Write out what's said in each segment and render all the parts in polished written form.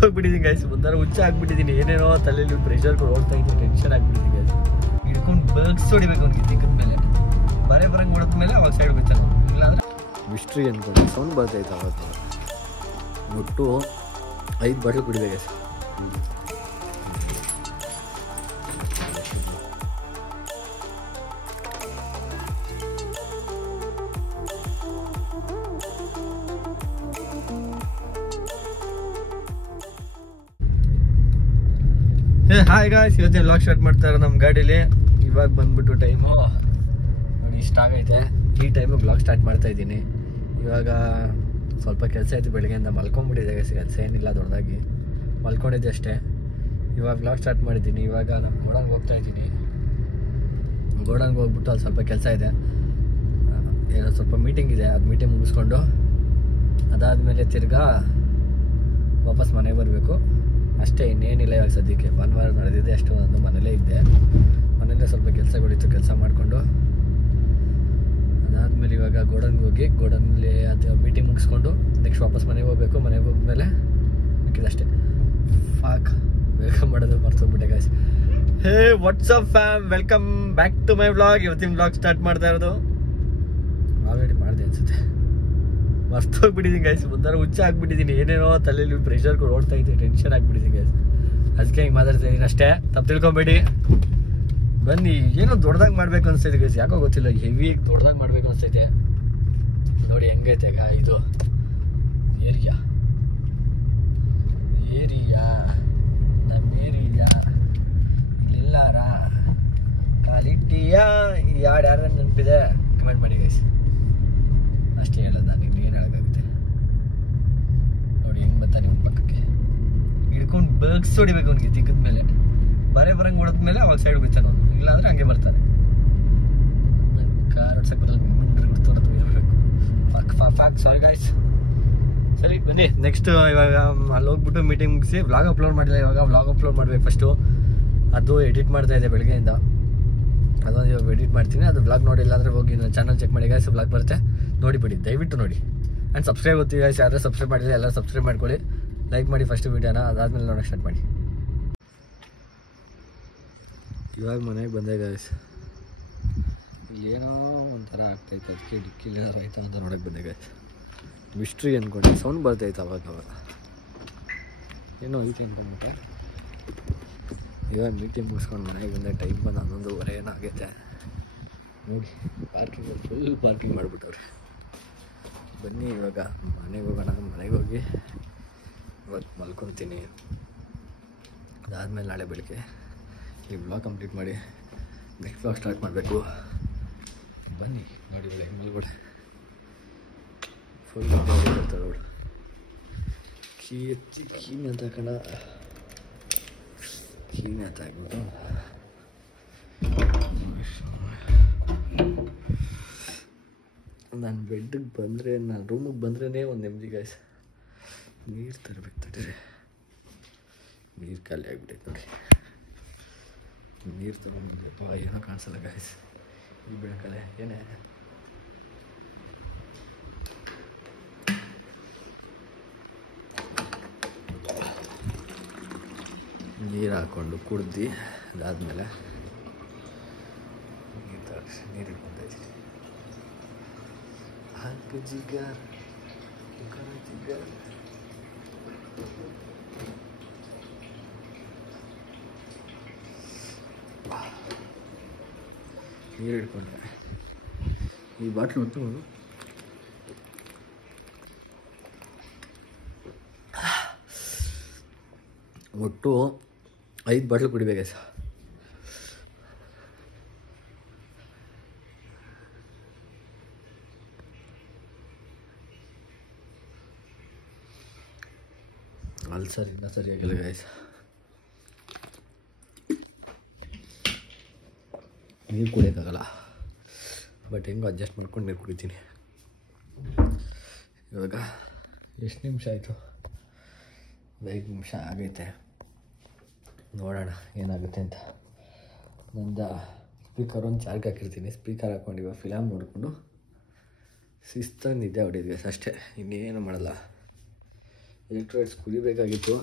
ಮರ್ತೋಗ್ಬಿಟ್ಟಿದ್ದೀನಿ guys. ಒಂಥರ ಹುಚ್ಚ ಆಗ್ಬಿಟ್ಟಿದ್ದೀನಿ. ಏನೇನೋ ತಲೆಯಲ್ಲಿ ಪ್ರೆಷರ್ ಹೋಗ್ತಾ ಇದ್ದೀನಿ, ಟೆನ್ಷನ್ ಆಗ್ಬಿಟ್ಟಿದ್ದೀನಿ ಗೈಸ್. ಹಿಡ್ಕೊಂಡು ಬರ್ಗ್ಸ್ ಹೊಡಿಬೇಕು ಅವ್ನಿಗೆ ದಿಕ್ಕದ ಮೇಲೆ, ಬರಂಗೆ ಹೊಡೆದ್ಮೇಲೆ ಅವಾಗ ಸೈಡ್ ಹೋಗ್ತಾನೆ. ಇಲ್ಲಾಂದ್ರೆ ಮಿಸ್ಟ್ರಿ ಅಂದ್ಕೊಂಡು ಸೌಂಡ್ ಬರ್ತೈತೆ. ಅವಾಗ ಒಟ್ಟು 5 ಬಾಟ್ಲು ಕುಡಿಬೇಕು ಗೈಸ್. ಹಾಯ್ ಗಾಯ್ಸ್, ಇವತ್ತಿನ ವ್ಲಾಗ್ ಸ್ಟಾರ್ಟ್ ಮಾಡ್ತಾರೆ ನಮ್ಮ ಗಾಡೀಲಿ. ಇವಾಗ ಬಂದ್ಬಿಟ್ಟು ಟೈಮು ನೋಡಿ ಇಷ್ಟ ಆಗೈತೆ. ಈ ಟೈಮು ವ್ಲಾಗ್ ಸ್ಟಾರ್ಟ್ ಮಾಡ್ತಾ ಇದ್ದೀನಿ. ಇವಾಗ ಸ್ವಲ್ಪ ಕೆಲಸ ಆಯಿತು, ಬೆಳಗ್ಗೆಯಿಂದ ಮಲ್ಕೊಂಡ್ಬಿಟ್ಟಿದೆ ಗೈಸ್. ಕೆಲಸ ಏನಿಲ್ಲ, ದೊಡ್ಡದಾಗಿ ಮಲ್ಕೊಂಡಿದ್ದೆ ಅಷ್ಟೇ. ಇವಾಗ ವ್ಲಾಗ್ ಸ್ಟಾರ್ಟ್ ಮಾಡಿದ್ದೀನಿ. ಇವಾಗ ನಾನು ಗೋಡನ್ಗೆ ಹೋಗ್ತಾ ಇದ್ದೀನಿ. ಗೋಡನ್ಗೆ ಹೋಗ್ಬಿಟ್ಟು ಅಲ್ಲಿ ಸ್ವಲ್ಪ ಕೆಲಸ ಇದೆ, ಏನೋ ಸ್ವಲ್ಪ ಮೀಟಿಂಗ್ ಇದೆ. ಅದು ಮೀಟಿಂಗ್ ಮುಗಿಸ್ಕೊಂಡು ಅದಾದಮೇಲೆ ತಿರ್ಗಾ ವಾಪಸ್ ಮನೆಗೆ ಬರಬೇಕು ಅಷ್ಟೇ. ಇನ್ನೇನಿಲ್ಲ ಇವಾಗ ಸದ್ಯಕ್ಕೆ. 1 ವಾರ ನಡೆದಿದೆ ಅಷ್ಟು. ನಾನು ಮನೇಲೇ ಇದ್ದೆ. ಮನೇಲೇ ಸ್ವಲ್ಪ ಕೆಲಸಗಳಿತ್ತು, ಕೆಲಸ ಮಾಡಿಕೊಂಡು ಅದಾದಮೇಲೆ ಇವಾಗ ಗೋಡನ್ಗೆ ಹೋಗಿ ಗೋಡನ್ಲಿ ಅದು ಮೀಟಿಂಗ್ ಮುಗಿಸ್ಕೊಂಡು ನೆಕ್ಸ್ಟ್ ವಾಪಸ್ ಮನೆಗೆ ಹೋಗಬೇಕು. ಮನೆಗೆ ಹೋದ್ಮೇಲೆ ಬೇಕಿದಷ್ಟೇ. ವೆಲ್ಕಮ್ ಮಾಡೋದು ಮರ್ತೋಗ್ಬಿಟ್ಟೆ guys. Hey what's up fam, welcome back to my vlog. ಇವತ್ತಿನ ವ್ಲಾಗ್ ಸ್ಟಾರ್ಟ್ ಮಾಡ್ತಾ ಇರೋದು ಆಲ್ರೆಡಿ ಮಾಡಿದೆ ಅನ್ಸುತ್ತೆ, ಮರ್ತೋಗ್ಬಿಟ್ಟಿದ್ದೀನಿ ಗೈಸ್. ಒಂಥರ ಹುಚ್ಚ ಆಗ್ಬಿಟ್ಟಿದ್ದೀನಿ. ಏನೇನೋ ತಲೆಯಲ್ಲಿ ಪ್ರೆಷರ್ ಓಡ್ತಾ ಇದ್ದೆ, ಟೆನ್ಷನ್ ಆಗ್ಬಿಟ್ಟಿದ್ದೀನಿ ಗೈಸ್. ಅದಕ್ಕೆ ಹಿಂಗೆ ಮಾತಾಡ್ತಾ ಇದ್ದೀನಿ ಅಷ್ಟೇ, ತಪ್ಪು ತಿಳ್ಕೊಬೇಡಿ. ಬನ್ನಿ, ಏನೋ ದೊಡ್ಡದಾಗಿ ಮಾಡ್ಬೇಕು ಅನಿಸ್ತೈತೆ ಗೈಸ್. ಯಾಕೋ ಗೊತ್ತಿಲ್ಲ, ಹೆವಿ ದೊಡ್ಡದಾಗಿ ಮಾಡ್ಬೇಕು ಅನಿಸ್ತೈತೆ. ನೋಡಿ ಹೆಂಗೈತೆ ಇದು ಏರಿಯಾ ನಮ್ಮ ಏರಿಯಾ. ಇಲ್ಲೆಲ್ಲಾರ ಕಾಲಿಟ್ಟಿಯಾ ಈ ಹಾಡು ಯಾರು ನೆನಪಿದೆ ಕಮೆಂಟ್ ಮಾಡಿ ಗೈಸ್. ಅಷ್ಟೇ ಹೇಳೋದು ನಾನು. ಇನ್ನು ಏನು ಹೇಳೋಕ್ಕಾಗುತ್ತೆ ನೋಡಿ. ಹೆಂಗೆ ಬರ್ತಾ ನಿಮ್ಮ ಪಕ್ಕಕ್ಕೆ ಹಿಡ್ಕೊಂಡು ಬರ್ಗ್ಸ್ ಹೊಡಿಬೇಕು ಅವ್ನಿಗೆ ದಿಕ್ಕದ ಮೇಲೆ, ಬರಂಗೆ ಹೊಡೆದ್ಮೇಲೆ ಅವಾಗ ಸೈಡ್ ಹೋಗ್ತಾನೆ ಅವನು. ಇಲ್ಲಾಂದ್ರೆ ಹಂಗೆ ಬರ್ತಾನೆ. ಕಾರ್ ಓಡ್ಸಕ್ಕೆ ಬರಲ್ಲ, ಮಿಂಡ್ರಿ ಬಿಡ್ತೋರದು ಇರಬೇಕು. ಫಾಕ್ ಸಾರಿ ಗಾಯ್ಸ್. ಸರಿ ಬನ್ನಿ, ನೆಕ್ಸ್ಟ್ ಇವಾಗ ಅಲ್ಲಿ ಹೋಗ್ಬಿಟ್ಟು ಮೀಟಿಂಗ್ ಮುಗಿಸಿ ವ್ಲಾಗ್ ಅಪ್ಲೋಡ್ ಮಾಡಿಲ್ಲ. ಇವಾಗ ವ್ಲಾಗ್ ಅಪ್ಲೋಡ್ ಮಾಡಬೇಕು ಫಸ್ಟು. ಅದು ಎಡಿಟ್ ಮಾಡ್ತಾ ಇದೆ ಬೆಳಗ್ಗೆಯಿಂದ. ಅದೊಂದು ಇವಾಗ ಎಡಿಟ್ ಮಾಡ್ತೀನಿ. ಅದು ವ್ಲಾಗ್ ನೋಡಿಲ್ಲ ಅಂದರೆ ಹೋಗಿ ನನ್ನ ಚಾನಲ್ ಚೆಕ್ ಮಾಡಿ ಗಾಯ್ಸ್, ವ್ಲಾಗ್ ಬರುತ್ತೆ, ನೋಡಿಬಿಡಿ, ದಯವಿಟ್ಟು ನೋಡಿ. ಆ್ಯಂಡ್ ಸಬ್ಸ್ಕ್ರೈಬ್ ಗೊತ್ತೀವಿ ಗಾಯ್ಸ್. ಯಾರು ಸಬ್ಸ್ಕ್ರೈಬ್ ಮಾಡಿಲ್ಲ ಎಲ್ಲ ಸಬ್ಸ್ಕ್ರೈಬ್ ಮಾಡ್ಕೊಳ್ಳಿ, ಲೈಕ್ ಮಾಡಿ ಫಸ್ಟ್ ವೀಡಿಯೋನ. ಅದಾದಮೇಲೆ ನೋಡೋಕೆ ಸ್ಟಾರ್ಟ್ ಮಾಡಿ. ಇವಾಗ ಮನೆಗೆ ಬಂದೆ ಗಾಯ್ಸ್. ಇಲ್ಲೇನೋ ಒಂಥರ ಆಗ್ತೈತೆ, ಅದಕ್ಕೆ ಡಿಕ್ಕಿಲಿ ರೈತ ಅಂತ ನೋಡೋಕೆ ಬಂದೆ ಗಾಯ್ಸ್. ಮಿಸ್ಟ್ರಿ ಅಂದ್ಕೊಂಡು ಸೌಂಡ್ ಬರ್ತೈತೆ ಅವಾಗ ಏನೋ ಐತೆ ಅಂದ್ಕೊಂಬಿಟ್ಟೆ. ಇವಾಗ ಮೀಟಿಂಗ್ ಮುಗಿಸ್ಕೊಂಡು ಮನೆಗೆ ಬಂದೆ. ಟೈಮ್ ಬಂದು 11:30 ಏನೋ ಆಗೈತೆ ನೋಡಿ. ಪಾರ್ಕಿಂಗಲ್ಲಿ ಫುಲ್ ಪಾರ್ಕಿಂಗ್ ಮಾಡಿಬಿಟ್ಟವ್ರೆ. ಬನ್ನಿ ಇವಾಗ ಮನೆಗೆ ಹೋಗೋಣ. ಮನೆಗೆ ಹೋಗಿ ಇವತ್ತು ಮಲ್ಕೊತೀನಿ. ಅದಾದಮೇಲೆ ನಾಳೆ ಬೆಳಗ್ಗೆ ಈ ವ್ಲಾಗ್ ಕಂಪ್ಲೀಟ್ ಮಾಡಿ ನೆಕ್ಸ್ಟ್ ವ್ಲಾಗ್ ಸ್ಟಾರ್ಟ್ ಮಾಡಬೇಕು. ಬನ್ನಿ ನೋಡಿ ಒಳ್ಳೆ ಮಲ್ಗೊಡೆ ಫುಲ್ ಬರ್ತಾರೆ ನೋಡಿ. ಕೀನಿ ಅಂತ ಕಣ, ಕೀನಿ ಅಂತ ಆಗ್ಬಿಟ್ಟು ನಾನು ಬೆಡ್ಗೆ ಬಂದರೆ, ನಾನು ರೂಮಿಗೆ ಬಂದ್ರೇ ಒಂದು ನೆಮ್ಮದಿ ಗಾಯ್ಸ್. ನೀರು ತರಬೇಕು ತಡೀರಿ, ನೀರು ಖಾಲಿ ಆಗಿಬಿಟ್ಟೈತೆ ನೋಡಿ. ನೀರು ತಗೊಂಡಿದ್ದಪ್ಪ, ಏನೋ ಕಾಣಿಸಲ್ಲ ಗಾಯ್ಸ್ ಈ ಬೆಳಕಲ್ಲೇ. ಏನೇ ನೀರು ಹಾಕ್ಕೊಂಡು ಕುಡ್ದು ಅದಾದಮೇಲೆ ನೀರು ಇಟ್ಕೊಂತಾಯಿದ್ದೀನಿ. ಹಾಕ ಜಿಗರ್ ಜಿಗರ್ ನೀರು ಇಟ್ಕೊಂಡೆ. ಈ ಬಾಟ್ಲು ಮತ್ತು ಒಟ್ಟು 5 ಬಾಟ್ಲು ಕುಡಿಬೇಕು ಸರ್. ಅಲ್ಸರ್ ಇನ್ನೂ ಸರಿಯಾಗಿಲ್ಲ ಗೈಸ್. ನೀರು ಕುಡಿಯೋಕ್ಕಾಗಲ್ಲ, ಬಟ್ ಹೆಂಗೋ ಅಡ್ಜಸ್ಟ್ ಮಾಡ್ಕೊಂಡು ನೀರು ಕುಡಿತೀನಿ. ಇವಾಗ ಎಷ್ಟು ನಿಮಿಷ ಆಯಿತು? 5 ನಿಮಿಷ ಆಗೈತೆ. ನೋಡೋಣ ಏನಾಗುತ್ತೆ ಅಂತ. ನಂದು ಸ್ಪೀಕರ್ ಒಂದು ಚಾರ್ಜ್ ಹಾಕಿರ್ತೀನಿ. ಸ್ಪೀಕರ್ ಹಾಕ್ಕೊಂಡು ಇವಾಗ ಫಿಲಮ್ ನೋಡಿಕೊಂಡು ಶಿಸ್ತಾಗಿ ನಿದ್ದೆ ಹೊಡಿದ್ವಿ ಅಷ್ಟೇ, ಇನ್ನೇನು ಮಾಡಲ್ಲ. ಎಲೆಕ್ಟ್ರೋಲೈಟ್ಸ್ ಕುಡಿಬೇಕಾಗಿತ್ತು,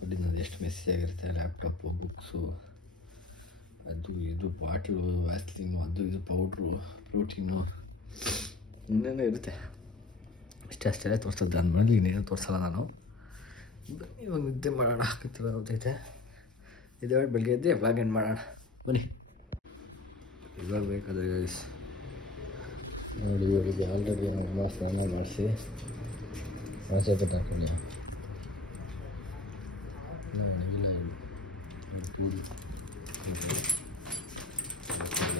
ನೋಡಿ ನಂದು ಎಷ್ಟು ಮೆಸ್ಸಿ ಆಗಿರುತ್ತೆ. ಲ್ಯಾಪ್ಟಾಪು, ಬುಕ್ಸು, ಅದು ಇದು ಬಾಟ್ಲು, ವ್ಯಾಸ್ಲಿನು, ಅದು ಇದು ಪೌಡ್ರು, ಪ್ರೋಟೀನು, ಇನ್ನೇನೋ ಇರುತ್ತೆ. ಅಷ್ಟೆಲ್ಲ ತೋರಿಸೋದು ನನ್ನ ಮನೇಲಿ ಇನ್ನೇನು ತೋರಿಸಲ್ಲ ನಾನು. ಬನ್ನಿ ಇವಾಗ ನಿದ್ದೆ ಮಾಡೋಣ, ಆಗ್ತೈತೆ. ಇದೇ ಬೆಳಗ್ಗೆ ಎದ್ದೆ ವ್ಲಾಗ್ ಎಂಡ್ ಮಾಡೋಣ ಬನ್ನಿ. ಇವಾಗ ಬೇಕಾದರೆ ಗೈಸ್ ನೋಡಿ, ಇವರಿಗೆ ಆಲ್ರೆಡಿ ನಮ್ಮ ಸ್ನಾನ ಮಾಡಿಸಿ ಮಾಸೆ ಕಟ್ಟು ಹಾಕೊಳ್ಳಿ.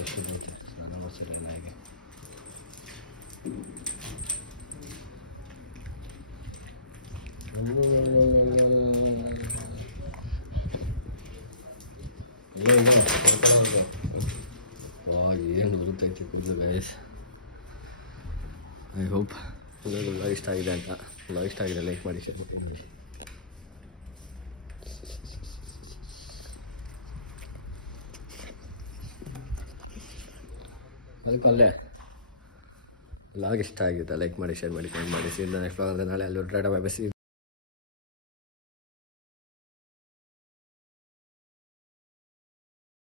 ಎಷ್ಟಿದೈತೆ ಸ್ನಾನ ಮಾಡಿಸಿರಲ್ಲ ಹಾಗೆ. ಏನು ಬರುತ್ತೈತಿ ಕೂದಲು ಗೈಸ್. ಐ ಹೋಪ್ ಎಲ್ಲರಿಗೂ ವ್ಲಾಗ್ ಇಷ್ಟ ಆಗಿದೆ ಅಂತ. ವ್ಲಾಗ್ ಇಷ್ಟ ಆಗಿದೆ ಲೈಕ್ ಮಾಡಿ, ಶೇರ್ ಮಾಡಿ. ಅದಕ್ಕಲ್ಲೇ ವ್ಲಾಗ್ ಇಷ್ಟ ಆಗಿದೆ ಲೈಕ್ ಮಾಡಿ, ಶೇರ್ ಮಾಡಿ, ಕಮೆಂಟ್ ಮಾಡಿ. ಸೀದಾ ನೆಕ್ಸ್ಟ್ ವ್ಲಾಗ್ ಅಂದರೆ ನಾಳೆ ಅಲ್ಲಿ ಟಾಟಾ ಬೈ ಬೈ.